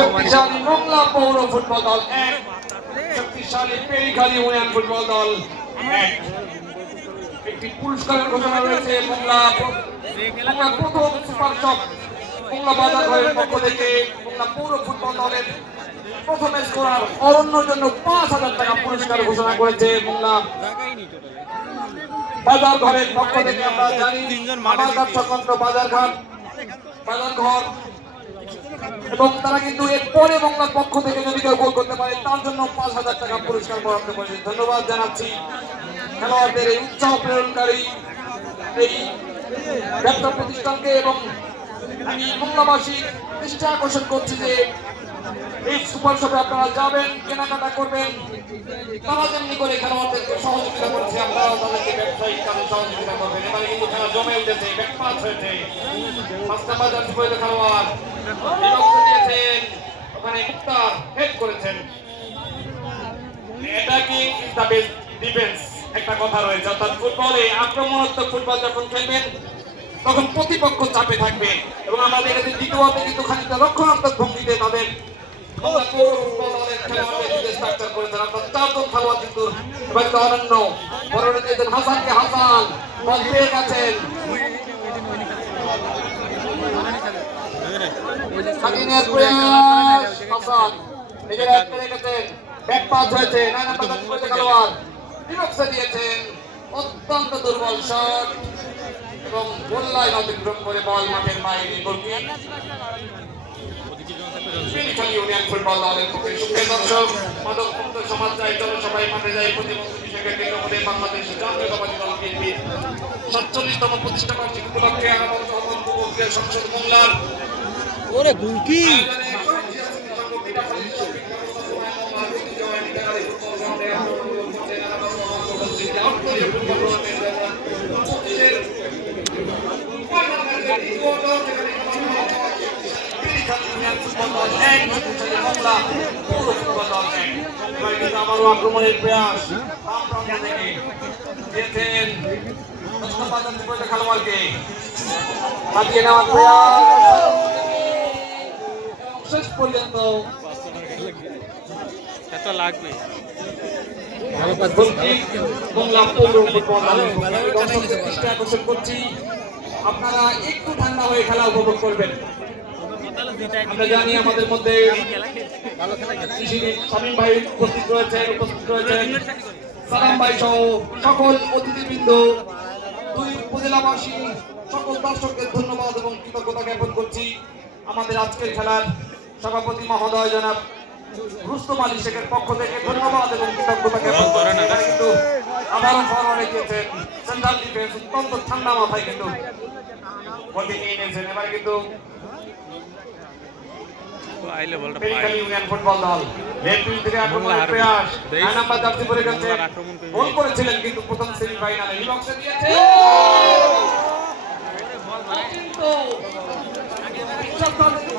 শক্তিশালী মোংলা পৌর ফুটবল দল। এক শক্তিশালী পেরিখালী ইউনিয়ন ফুটবল দল। এক একটি পুরস্কারের ঘোষণা রয়েছে মোংলা মোংলা প্রথম সুপার শপ মোংলা বাজার ঘরের পক্ষ থেকে মোংলা পৌর ফুটবল দলের প্রথম স্কোরার অরণ্যর জন্য পাঁচ হাজার টাকা পুরস্কার ঘোষণা করেছে মোংলা বাজার ঘরের পক্ষ থেকে আমরা জানি আমাদের স্বতন্ত্র বাজার ঘাট বাজার ঘর এবং তারা কিন্তু এর পরে বাংলার পক্ষ থেকে যদি কেউ গোল করতে পারে, তার জন্য পাঁচ হাজার টাকা পুরস্কার বরাদ্দ করেছে ধন্যবাদ জানাচ্ছি খেলোয়াড়দের এই উৎসাহ প্রেরণকারী এই ব্যবসা প্রতিষ্ঠানকে এবং আমি বাংলাবাসীর দৃষ্টি আকর্ষণ করছি যে এই সুপার শপে আপনারা যাবেন, কেনাকাটা করবেন, তারা যেমনি করে খেলোয়াড়দেরকে সহযোগিতা করছে আপনারাও তাদেরকে ব্যবসায়িক কাজে সহযোগিতা করবেন। এবারে কিন্তু খেলা জমে উঠেছে ব্যাকপাস হয়েছে। খেলোয়াড়। ফুটবলে আক্রমণাত্মক ফুটবল যখন খেলবেন, তখন প্রতিপক্ষ চাপে থাকবে এবং আমাদের কাছে দ্বিতীয় হাতে কিন্তু খানিকটা রক্ষণাত্মক ভঙ্গিতে তাদের। হাসানকে হাসান। বল পেয়ে গেছেন। সাকিনের প্রয়াস। হাসান। নিজের এক pass হয়েছে। নয় নম্বর দিয়েছেন। অত্যন্ত দুর্বল শট এবং গোল লাইন করে বল মাঠের বাইরে ফিনিশাল ইউনিয়ন ফুটবল সমাজ চাই সবাই মাঠে যাই, প্রতিবন্ধী বিষয়কে কেন্দ্র করে বাংলাদেশ জাতীয়তাবাদী দল বিএনপির সাতচল্লিশতম প্রতিষ্ঠা বার্ষিক উপলক্ষে আগামী সংসদ মোংলার ওরে গুলকি। আক্রমণের প্রয়াস দিয়েছেন খেলোয়াড়কে হাতিয়ে নেওয়ার প্রয়াস শেষ পর্যন্ত এত লাগবে বাংলা পৌর ফুটবল দলের দর্শকদের দৃষ্টি আকর্ষণ করছি আপনারা একটু ঠান্ডা হয়ে খেলা উপভোগ করবেন। আমরা জানি আমাদের মধ্যে শামীম ভাই উপস্থিত রয়েছেন উপস্থিত রয়েছেন। সালাম ভাই সহ সকল অতিথিবৃন্দ, দুই উপজেলাবাসী, সকল দর্শকদের ধন্যবাদ এবং কৃতজ্ঞতা জ্ঞাপন করছি। আমাদের আজকের খেলার সভাপতি মহোদয় জনাব রুস্তম আলী শেখের পক্ষ থেকে ধন্যবাদ এবং কৃতজ্ঞতা জ্ঞাপন করছি কিন্তু আবারও ফরওয়ার্ডে গিয়েছেন সেন্ট্রাল ডিফেন্স অত্যন্ত ঠান্ডা মাথায় কিন্তু বলটি নিয়ে নিয়েছেন এবারে কিন্তু ফুটবল দল গোল করেছিলেন কিন্তু প্রথম সেমিফাইনালে। ইবক্সে দিয়েছে। কিন্তু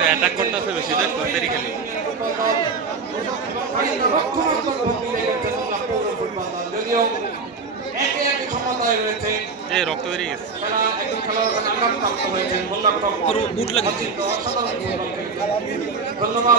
অ্যাটাক করতেছে বেশি দেখো পেরি খেলি এই রক্ত বেরিয়ে গেছে বুট। ধন্যবাদ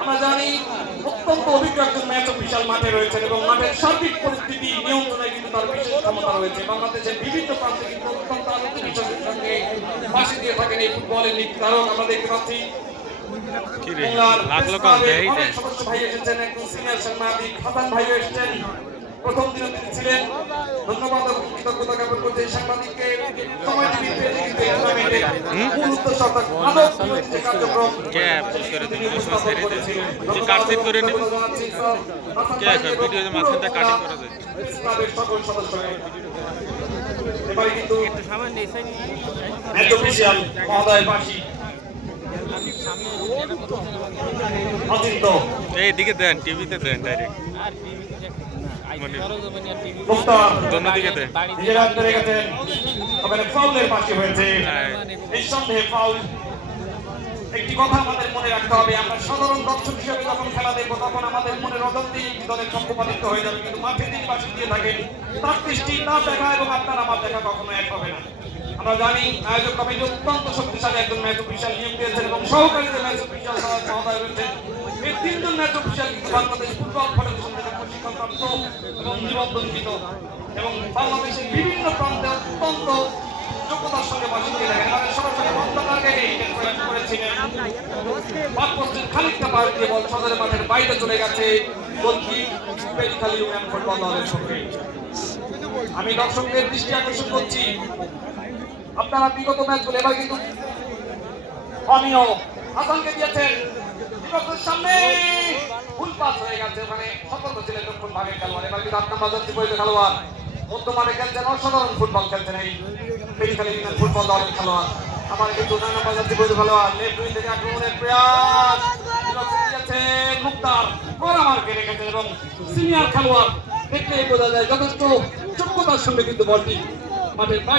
আমরা জানি অত্যন্ত অভিজ্ঞ একজন ম্যাচ অফিসিয়াল মাঠে রয়েছেন এবং মাঠের সার্বিক পরিস্থিতি নিয়ন্ত্রণে কিন্তু তার বিশেষ ক্ষমতা রয়েছে। বাংলাদেশের বিভিন্ন প্রান্তে কিন্তু অত্যন্ত আত্মবিশ্বাসের সঙ্গে পাশে দিয়ে থাকেন এই ফুটবলের নির্ধারক আমরা দেখতে পাচ্ছি ভাই এসেছেন একজন সিনিয়র সাংবাদিক হাসান ভাই এসেছেন। প্রথম দিনে তিনি ছিলেন। ধন্যবাদ এবং কৃতজ্ঞতা জ্ঞাপন করছি এই সাংবাদিককে। সময় দিতে কিন্তু এই টুর্নামেন্টে মূল উদ্দেশ্য অর্থাৎ মাদক যে কার্যক্রম এবারে কিন্তু মহোদয় বাসী অচিন্ত এইদিকে দেন টিভিতে দেন ডাইরেক্ট একটি কথা আমাদের মনে রাখতে হবে আমরা সাধারণ দর্শক হিসেবে যখন খেলা দেখব তখন আমাদের মনে রদন্তি দলের পক্ষপাতিত্ব হয়ে যাবে কিন্তু মাঠে দিন পাশে দিয়ে থাকেন তার দৃষ্টি তার দেখা এবং আপনার আমার দেখা কখনো এক হবে না আমরা জানি আয়োজক কমিটি অত্যন্ত শক্তিশালী একজন ম্যাচ অফিসিয়াল নিয়োগ দিয়েছেন এবং সহকারী যে ম্যাচ অফিসিয়াল মহোদয় রয়েছেন এই তিনজন match official Bangladesh football federation থেকে এবং বাংলাদেশের বিভিন্ন অত্যন্ত বাইরে চলে গেছে আমি দর্শকদের দৃষ্টি আকর্ষণ করছি। আপনারা বিগত ম্যাচগুলো, এবার কিন্তু অমিয় হাসানকে দিয়েছেন সামনে। পাস হয়ে গেছে। ওখানে সতর্ক ছিলেন দক্ষিণ খেলোয়াড়। এবার কিন্তু আপনার বাজার ত্রিপুরের খেলোয়াড়। বর্তমানে খেলছেন অসাধারণ ফুটবল খেলছেন ফুটবল দলের খেলোয়াড়। আমার কিন্তু নানা বাজার ত্রিপুরের খেলোয়াড়। লেফট উইং থেকে আক্রমণের প্রয়াস। মুক্তার। কড়া মার্কে রেখেছেন এবং সিনিয়র খেলোয়াড়। দেখলেই বোঝা যায় যথেষ্ট যোগ্যতার সঙ্গে কিন্তু বলটি মাঠের বাইরে